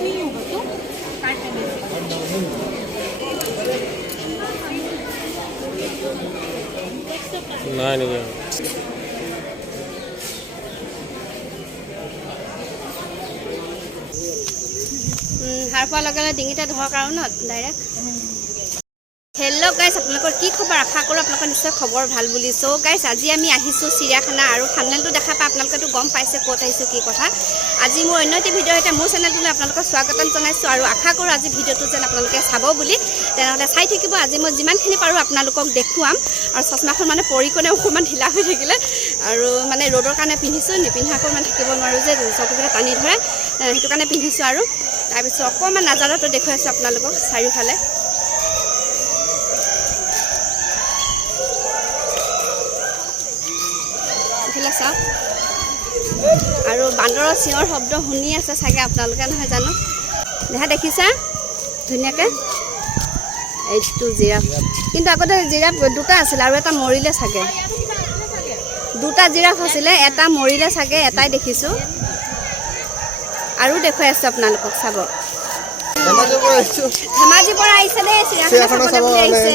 नहीं होगा तो काट देंगे नहीं हार पार लगे डिंगीटा धर कारण डायरेक्ट हेलो गाइस आपलोकर की खबर आशा करो आपलोकर निश्चय खबर ভাল বুলি सो गाइस আজি আমি আহিছো চিৰিয়াখানা আৰু থাম্বনেলটো দেখা পাই আপোনালোকেটো গম পাইছে ক'ত আহিছো কি কথা আজি মোৰ অন্য এটা ভিডিও এটা মোৰ চেনেলটোলৈ আপোনালোকক স্বাগতম জনাইছো আৰু আশা কৰো আজি ভিডিওটো যেন আপোনালোকে চাব বুলি তেনেহলে চাই থাকিব আজি মই যিমানখিনি পাৰো আপোনালোকক দেখুৱাম আৰু চশমাখন মানে পৰিকনে অকমান ঢিলা হৈ থাকিলে আৰু মানে ৰ'দৰ কাৰণে পিন্ধিছো নিপিন্ধাকৈ মানে থাকিব নোৱাৰো যে চকুকেইটা টানি ধৰে সেইটো কাৰণে পিন্ধিছো আৰু তাৰপিছত অকমান নাজাৰটো দেখুৱাইছো আপোনালোকক চাৰিওফালে আৰু বান্দৰৰ চিঞৰ শব্দ শুনি আছে চাগে আপোনালোকে নহয় জানো দেখা দেখিছা ধুনীয়াকৈ এইটো জিৰাফ কিন্তু আগতে জিৰাফ দুটা আছিল আৰু এটা মৰিলে চাগে দুটা জিৰাফ আছিলে এটা মৰিলে চাগে এটাই দেখিছো আৰু দেখুৱাই আছো আপোনালোকক চাব ধেমাজিৰ পৰা আহিছে দেই চিৰিয়াখানা চাবলৈ আহিছে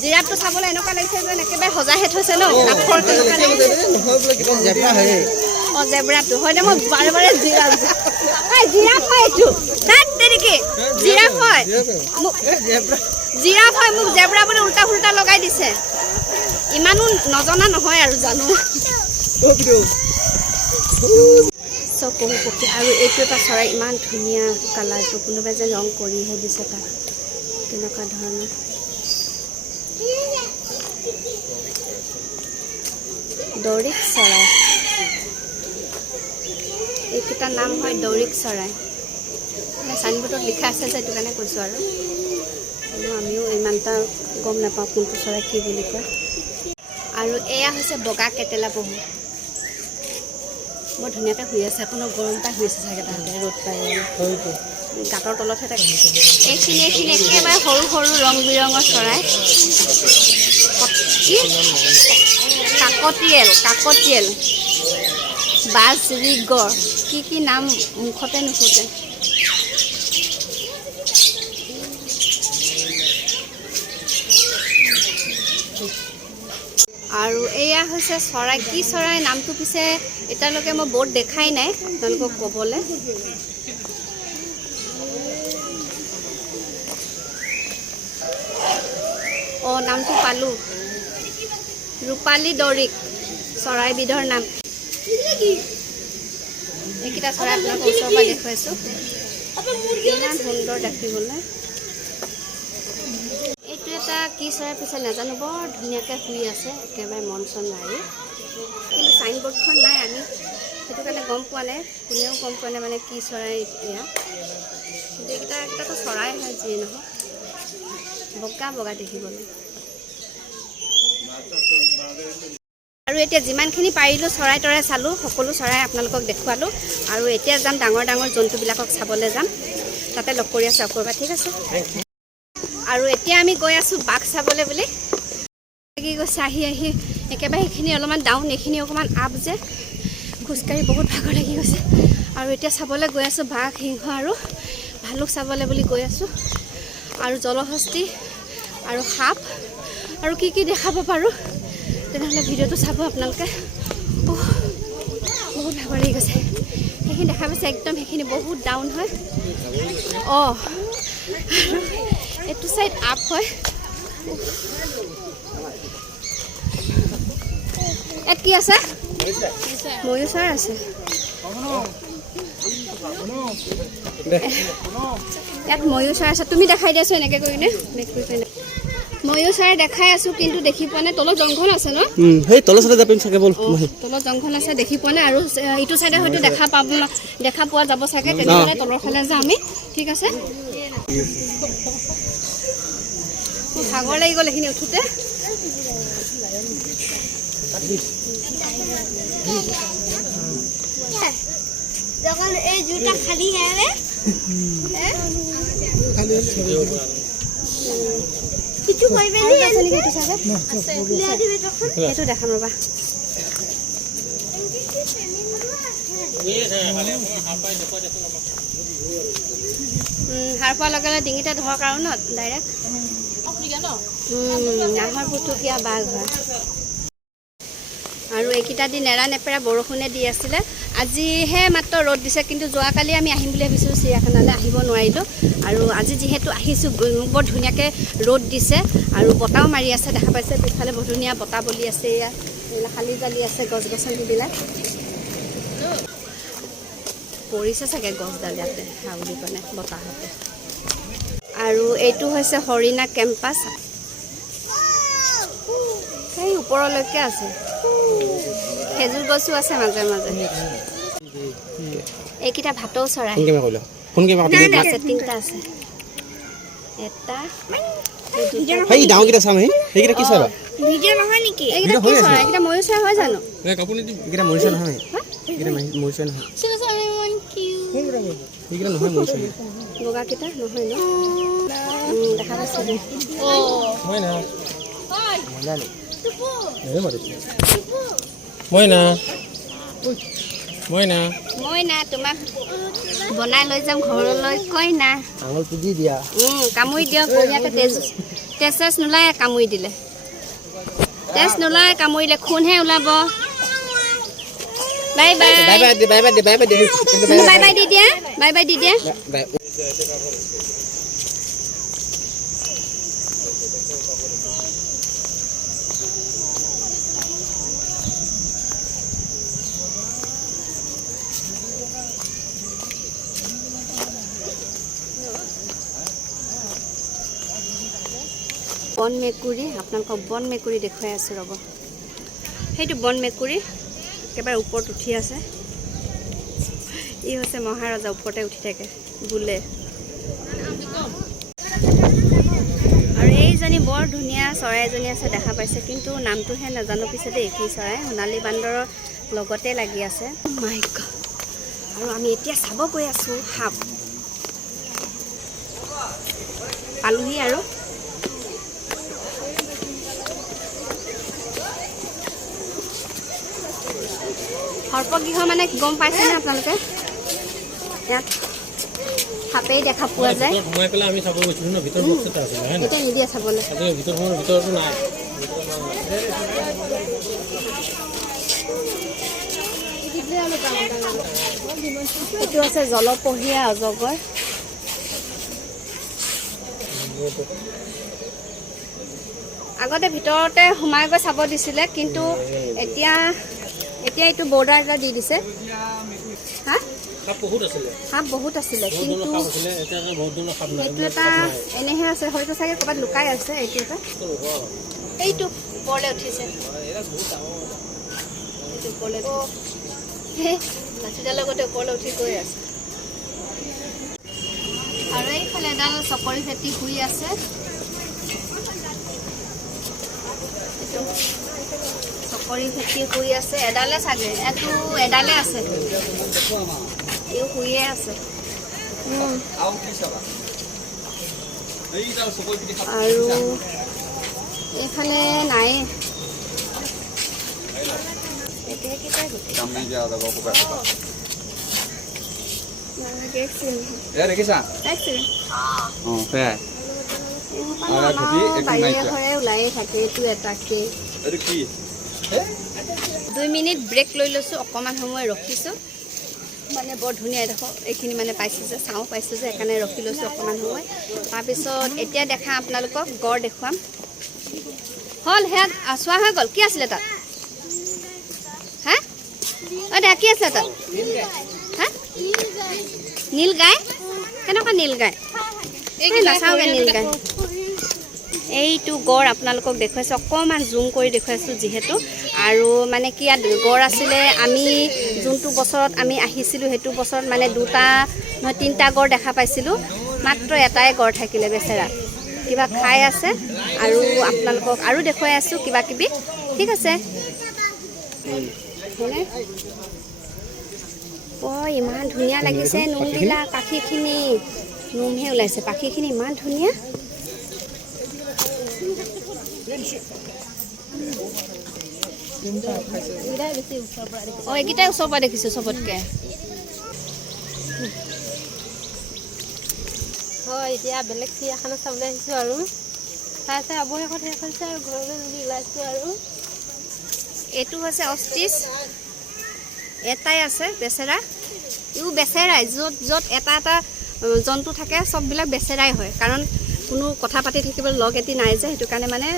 জিৰাফটো চাবলৈ এনেকুৱা লাগিছে যে একেবাৰে সজাহে থৈছে ন কাঠৰ তেনেকুৱা লাগিছে অ জেব্ৰাটো হয় দে মই বাৰে বাৰে জিৰাফ জিৰাফ হয় এইটো তাত তেনেকে জিৰাফ হয় মোক জেব্ৰা বুলি উল্টা ফুল্টা লগাই দিছে ইমানো নজনা নহয় আৰু জানো চব পহু পক্ষী আৰু এইটো এটা চৰাই ইমান ধুনীয়া কালাৰটো কোনোবাই যে ৰং কৰিহে দিছে তাক তেনেকুৱা ধৰণৰ দৌৰিক চৰাই এইকেইটাৰ নাম হয় দৌৰিক চৰাই চাইনবোৰ্ডত লিখা আছে যে এইটো কাৰণে কৈছোঁ আৰু আমিও ইমানটা গম নাপাওঁ কোনটো চৰাই কি বুলি কয় আৰু এয়া হৈছে বগা কেটেলা পহু বৰ ধুনীয়াকৈ শুই আছে কোনো গৰম পাই শুই আছে চাগে তাহাঁতে ৰ'দ পাই গাঁতৰ তলতহে থাকে এইখিনি একেবাৰে সৰু সৰু ৰং বিৰঙৰ চৰাই কাকতিয়েল বাজ ৰিগৰ কি নাম মুখতে নুফুটে আৰু এয়া হৈছে চৰাই কি চৰাই নামটো পিছে এতিয়ালৈকে মই বৰ্ড দেখাই নাই আপোনালোকক ক'বলৈ নামটো পালোঁ ৰূপালী দৌৰিক চৰাইবিধৰ নাম এইকেইটা চৰাই আপোনালোকক ওচৰৰ পৰা দেখুৱাইছোঁ ইমান সুন্দৰ দেখিবলৈ এইটো এটা কি চৰাই পিছে নাজানো বৰ ধুনীয়াকৈ শুই আছে একেবাৰে মন চন মাৰি কিন্তু চাইনবোৰ্ডখন নাই আমি সেইটো কাৰণে গম পোৱা নাই কোনেও গম পোৱা নাই মানে কি চৰাই এয়া কিন্তু এইকেইটাতো চৰাই হয় যিয়ে নহওক বগা বগা দেখিবলৈ আৰু এতিয়া যিমানখিনি পাৰিলোঁ চৰাই তৰাই চালোঁ সকলো চৰাই আপোনালোকক দেখুৱালোঁ আৰু এতিয়া যাম ডাঙৰ ডাঙৰ জন্তুবিলাকক চাবলৈ যাম তাতে লগ কৰি আছোঁ আকৌ এবাৰ ঠিক আছে আৰু এতিয়া আমি গৈ আছোঁ বাঘ চাবলৈ বুলি কি গৈছে আহি একেবাৰে সেইখিনি অলপমান ডাউন এইখিনি অকণমান আপ যে খোজকাঢ়ি বহুত ভাগৰ লাগি গৈছে আৰু এতিয়া চাবলৈ গৈ আছোঁ বাঘ সিংহ আৰু ভালুক চাবলৈ বুলি গৈ আছোঁ আৰু জলহস্তী আৰু সাপ আৰু কি দেখাব পাৰোঁ তেনেহ'লে ভিডিঅ'টো চাব আপোনালোকে বহুত ভাগৰ লাগি গৈছে সেইখিনি দেখা পাইছে একদম সেইখিনি বহুত ডাউন হয় আৰু এইটো চাইড আপ হয় ইয়াত কি আছে ময়ূৰ চৰাই আছে ইয়াত ময়ূৰ চৰাই আছে তুমি দেখাই দিয়াছো এনেকৈ কৰি কিনে ময়ূৰ চৰাই দেখাই আছোঁ কিন্তু দেখি পোৱা নাই তলত জংঘল আছে ন সেই তলৰ চাইডে যাবিম চাগে বল তলত জংঘল আছে দেখি পোৱা নাই আৰু ইটো চাইডে হয়তো দেখা পোৱা যাব চাগে তেনেহ'লে তলৰ ফালে যাম আমি ঠিক আছে ভাগৰ লাগি গ'ল এইখিনি উঠোঁতে এই জুটা খালি হে কিছু কইবে নি আসলে কিছু সাথে আছে এটা দেখাম রবা সাৰ পোৱাৰ লগে লগে ডিঙিতে ধৰক আৰু ন ডাইৰেক্ট নাহৰ পুতুকীয়া বাঘ হয়। আৰু এইকেইটা দিন নেৰা নেপেৰা বৰষুণে দি আছিলে, আজিহে মাত্ৰ ৰ'দ দিছে। কিন্তু যোৱাকালি আমি আহিম বুলি ভাবিছিলোঁ চিৰিয়াখানালৈ, আহিব নোৱাৰিলোঁ। আৰু আজি যিহেতু আহিছোঁ বৰ ধুনীয়াকৈ ৰ'দ দিছে আৰু বতাহও মাৰি আছে, দেখা পাইছে পিছফালে বৰ ধুনীয়া বতাহ বলি আছে। এয়া শালি জালি আছে, গছ গছনিবিলাক পৰিছে চাগে গছডাল ইয়াতে হাউলি কাৰণে বতাহতে। আৰু এইটো হৈছে হৰিণা কেম্পাছ, সেই ওপৰলৈকে আছে। খেজুৰ গছো আছে মাজে মাজে। এইকেইটা ভাটৌ চৰাই আছে, তিনিটা আছে। এটা ডাঙৰকেইটা চাম, সেইকেইটা কি চাবা? ভিডিঅ' নহয় নেকি? এইকেইটা কি চৰাই? এইকেইটা ময়ূৰ চৰাই হয় জানো? এইকেইটা মৰিচা নহয়, এইকেইটা মৰিচা নহয়, সেইকেইটা নহয় মৰিচা। বগাকেইটা নহয় ন? দেখা পাইছে মইনা, তোমাক বনাই লৈ যাম ঘৰলৈ। কইনা আঙুল পুজি দিয়া, কামুৰি দিয়ক বঢ়িয়াকৈ। তেজ নোলায় কামুৰি দিলে, তেজ নোলায় কামুৰিলে, খুনহে ওলাব। Bye bye bye bye bye bye bye by the দিয়া, বাই বাই দি দিয়া। বন মেকুৰী, আপোনালোকক বন মেকুৰী দেখুৱাই আছোঁ ৰ'ব। সেইটো বন মেকুৰী একেবাৰে ওপৰত উঠি আছে। ই হৈছে মহাৰজা, ওপৰতে উঠি থাকে বোলে। আৰু এইজনী বৰ ধুনীয়া চৰাই এজনী আছে, দেখা পাইছে, কিন্তু নামটোহে নাজানো পিছে দেই কি চৰাই। সোণালী বান্দৰৰ লগতে লাগি আছে। মাই গড। আৰু আমি এতিয়া চাব গৈ আছোঁ সাপ। পালোহি আৰু সৰ্পগৃহ মানে গম পাইছেনে আপোনালোকে? ইয়াত সাপেই দেখা পোৱা যায়। এতিয়া নিদিয়ে চাবলৈ। এইটো আছে জলপহীয়া অজগৰ। আগতে ভিতৰতে সোমাই গৈ চাব দিছিলে, কিন্তু এতিয়া এইটো বৰ্ডাৰ এটা দি দিছে। হা সাপ বহুত আছিলে, কিন্তু এইটো এটা এনেহে আছে, হয়তো চাগে ক'ৰবাত লুকাই আছে। এইটো এটা এইটো ওপৰলৈ উঠিছে, এইটো ওপৰলৈ লাঠিডালৰ লগতে ওপৰলৈ উঠি গৈ আছে। আৰু এইফালে এডাল চকৰি ফেটি শুই আছে। চকৰি ফেটি শুই আছে, এডালে চাগে, এইটো এডালে আছে, এই শুইয়ে আছে। আৰু এইফালে নাই। ওলাইয়ে থাকে, এইটো এটাকে। 2 মিনিট ব্ৰেক লৈ লৈছোঁ, অকণমান সময় ৰখিছোঁ। মানে বৰ ধুনীয়া এডোখৰ এইখিনি মানে পাইছোঁ যে, চাওঁ পাইছোঁ যে, সেইকাৰণে ৰখি লৈছোঁ অকণমান সময়। তাৰপিছত এতিয়া দেখা আপোনালোকক গড় দেখুৱাম। হ'ল সেয়া চোৱা হৈ গ'ল। কি আছিলে তাত? হা দে কি আছিলে তাত? হা নীল গাই? কেনেকুৱা নীল গাই? নাচাওঁগৈ নীল গাই। এইটো গড় আপোনালোকক দেখুৱাইছোঁ, অকণমান জুম কৰি দেখুৱাইছোঁ যিহেতু। আৰু মানে কি ইয়াত গড় আছিলে, আমি যোনটো বছৰত আমি আহিছিলোঁ সেইটো বছৰত মানে 2টা নহয় 3টা গড় দেখা পাইছিলোঁ, মাত্ৰ এটাই গড় থাকিলে বেচেৰা। কিবা খাই আছে। আৰু আপোনালোকক আৰু দেখুৱাই আছোঁ কিবা কিবি, ঠিক আছে? হয়নে? ইমান ধুনীয়া লাগিছে নোমবিলাক, পাখিখিনি নোমহে ওলাইছে, পাখিখিনি ইমান ধুনীয়া। অঁ এইকেইটাই ওচৰৰ পৰা দেখিছোঁ চবতকৈ। হয় এতিয়া বেলেগ চিৰিয়াখানা চাবলৈ আহিছোঁ আৰু চাই চাই অৱশেষত শেষ হৈছে আৰু ঘৰলৈ যদি ওলাইছোঁ আৰু এইটো হৈছে অষ্ট্ৰিচ, এটাই আছে বেচেৰা। ইও বেচেৰাই, য'ত য'ত এটা এটা জন্তু থাকে চববিলাক বেচেৰাই হয়, কাৰণ কোনো কথা পাতি থাকিবলৈ লগ এটি নাই যে, সেইটো কাৰণে মানে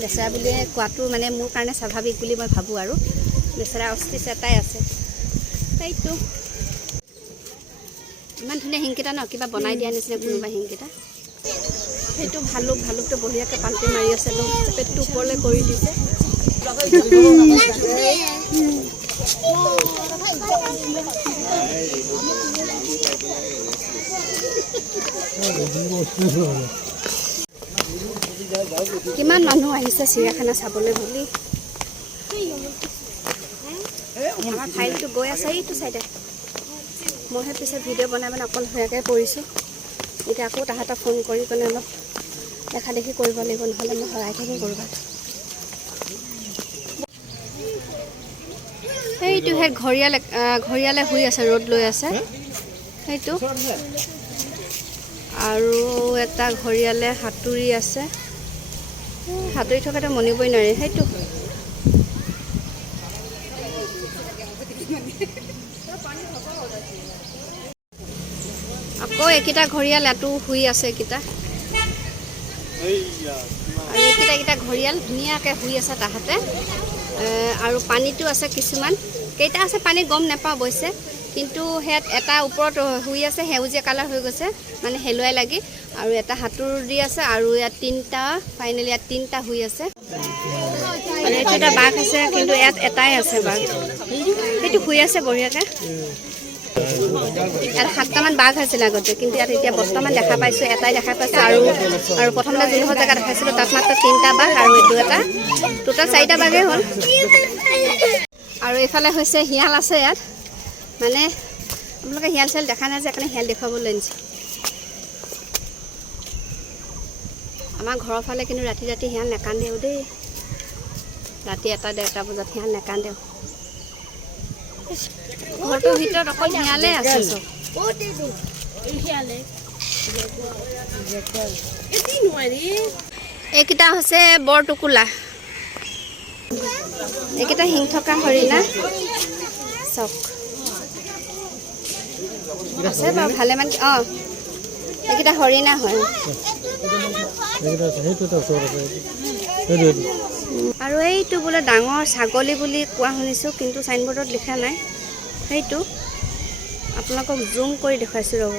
বেচেৰা বুলিয়ে কোৱাটো মানে মোৰ কাৰণে স্বাভাৱিক বুলি মই ভাবোঁ আৰু। বেচেৰা অষ্ট্ৰিচ এটাই আছে। সেইটো ইমান ধুনীয়া শিংকেইটা ন, কিবা বনাই দিয়া নিচিনা কোনোবা শিংকেইটা। সেইটো ভালুকটো বঢ়িয়াকৈ পাল্টি মাৰি আছে, পেটটো ওপৰলৈ কৰি দিছে। কিমান মানুহ আহিছে চিৰিয়াখানা চাবলৈ বুলি। আমাৰ ফাইলটো গৈ আছে এইটো চাইডে। মইহে পিছত ভিডিঅ' বনাই মানে অকলশৰীয়াকৈ কৰিছোঁ। এতিয়া আকৌ তাহাঁতক ফোন কৰি পেলাই অলপ দেখা দেখি কৰিব লাগিব, নহ'লে মই হৰাই থাকিম ক'ৰবাত। সেইটোহে ঘৰিয়ালে শুই আছে, ৰ'দ লৈ আছে সেইটো। আৰু এটা ঘৰিয়ালে সাঁতুৰি আছে, সাঁতুৰি থকাটো মনিবই নোৱাৰি। সেইটো আকৌ এইকেইটা ঘৰিয়াল ইয়াতো শুই আছে এইকেইটা। আৰু এইকেইটা ঘৰিয়াল ধুনীয়াকৈ শুই আছে তাহাঁতে। আৰু পানীটো আছে কিছুমান, কেইটা আছে পানী গম নাপাওঁ অৱশ্যে, কিন্তু সেয়াত এটা ওপৰত শুই আছে, সেউজীয়া কালাৰ হৈ গৈছে মানে হেলুৱাই লাগি, আৰু এটা সাঁতোৰ দি আছে, আৰু ইয়াত ফাইনেলি ইয়াত তিনিটা শুই আছে। আৰু এইটো এটা বাঘ আছে, কিন্তু ইয়াত এটাই আছে বাঘ, সেইটো শুই আছে বঢ়িয়াকৈ। ইয়াত 7টামান বাঘ আছিল আগতে, কিন্তু ইয়াত এতিয়া বৰ্তমান দেখা পাইছোঁ এটাই দেখা পাইছোঁ। আৰু প্ৰথমতে যোনডোখৰ জেগা দেখাইছিলোঁ তাত মাত্ৰ 3টা বাঘ, আৰু এইটো এটা, টোটেল 4টা বাঘেই হ'ল। আৰু এইফালে হৈছে শিয়াল আছে ইয়াত, মানে আপোনালোকে শিয়াল চিয়াল দেখা নাই যে, সেইকাৰণে শিয়াল দেখুৱাবলৈ আনিছোঁ। আমাৰ ঘৰৰ ফালে কিন্তু ৰাতি ৰাতি শিয়াল নেকান্দেও দেই, ৰাতি 1-1:30 বজাত শিয়াল নেকান্দেও। ঘৰটোৰ ভিতৰত অকল শিয়ালে আছে চব। এইকেইটা হৈছে বৰটোকোলা, এইকেইটা শিং থকা হৰিণা চক আছে বাৰু ভালেমান। অঁ এইকেইটা হৰিণা হয়। আৰু এইটো বোলে ডাঙৰ ছাগলী বুলি কোৱা শুনিছোঁ, কিন্তু চাইনবোৰ্ডত লিখা নাই। সেইটো আপোনালোকক জুম কৰি দেখুৱাইছোঁ ৰ'ব,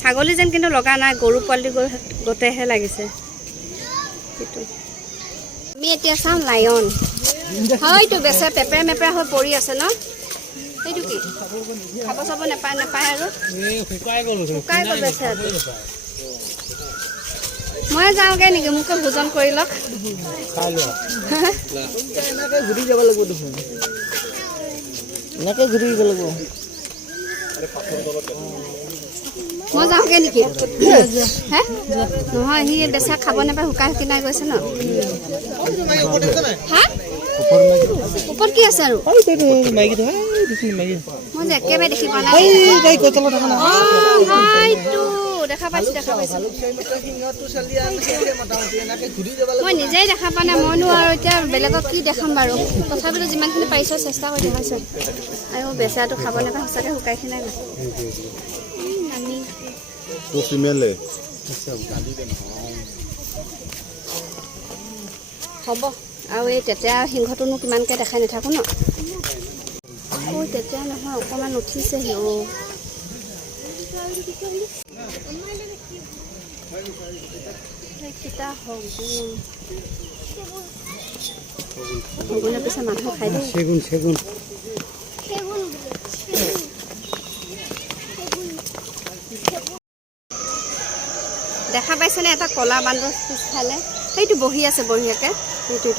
ছাগলী যেন কিন্তু লগা নাই, গৰু পোৱালি গোটেইহে লাগিছে। সেইটো আমি এতিয়া চাওঁ লায়ন। হয়তো বেচে পেপেৰা মেপেৰা হৈ পৰি আছে ন, সেইটো কি খাব চাব নাপায় আৰু শুকাই গ'ল বেচে। মই যাওঁগৈ নেকি, মোকে ভোজন কৰি লওক। ঘূৰি যাব লাগিব দেখোন, এনেকৈ ঘূৰি যাব লাগিব। মই যাওঁগৈ নেকি? হে নহয়, সি বেচা খাব নাপায়, শুকাই শুকিনাই গৈছে ন। হা ওপৰত কি আছে আৰু মই যে একেবাৰে দেখি পোৱা নাই। দেখা পাইছোঁ মই নিজেই দেখা পোৱা নাই, মইনো আৰু এতিয়া বেলেগক কি দেখাম বাৰু। তথাপিতো যিমানখিনি পাৰিছোঁ চেষ্টা কৰি দেখাইছোঁ। আৰু বেচাটো খাব নাপায়, সঁচাকৈ শুকাই খিনাই গৈছে। হ'ব আৰু এই তেতিয়া সিংহটোনো কিমানকৈ দেখাই নাথাকোঁ ন। তেতিয়া নহয় অকণমান উঠিছেহি। শগুনৰ পিছত মানুহ খাই দেই। চেগুন দেখা পাইছেনে? এটা ক'লা বান্দৰ পিছফালে সেইটো বহি আছে বঢ়িয়াকৈ। সেইটো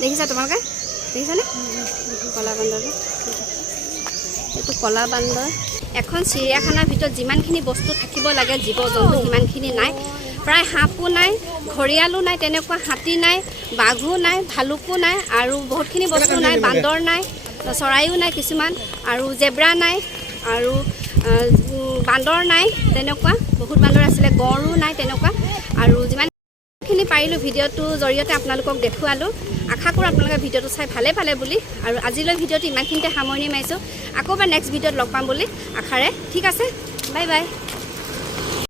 দেখিছা তোমালোকে? দেখিছানে ক'লা বান্দৰটো? এইটো ক'লা বান্দৰ। এখন চিৰিয়াখানাৰ ভিতৰত যিমানখিনি বস্তু থাকিব লাগে জীৱ জন্তু সিমানখিনি নাই। প্ৰায় সাপো নাই, ঘৰিয়ালো নাই, তেনেকুৱা হাতী নাই, বাঘো নাই, ভালুকো নাই আৰু বহুতখিনি বস্তু নাই, বান্দৰ নাই, চৰাইও নাই কিছুমান আৰু জেব্ৰা নাই আৰু বান্দৰ নাই, তেনেকুৱা বহুত বান্দৰ আছিলে, গঁড়ো নাই তেনেকুৱা আৰু যিমানখিনি পাৰিলোঁ ভিডিঅ'টোৰ জৰিয়তে আপোনালোকক দেখুৱালোঁ। আশা কৰোঁ আপোনালোকে ভিডিঅ'টো চাই ভালে পালে বুলি আৰু আজিলৈ ভিডিঅ'টো ইমানখিনিতে সামৰণি মাৰিছোঁ। আকৌ এবাৰ নেক্সট ভিডিঅ'ত লগ পাম বুলি আশাৰে। ঠিক আছে, বাই বাই।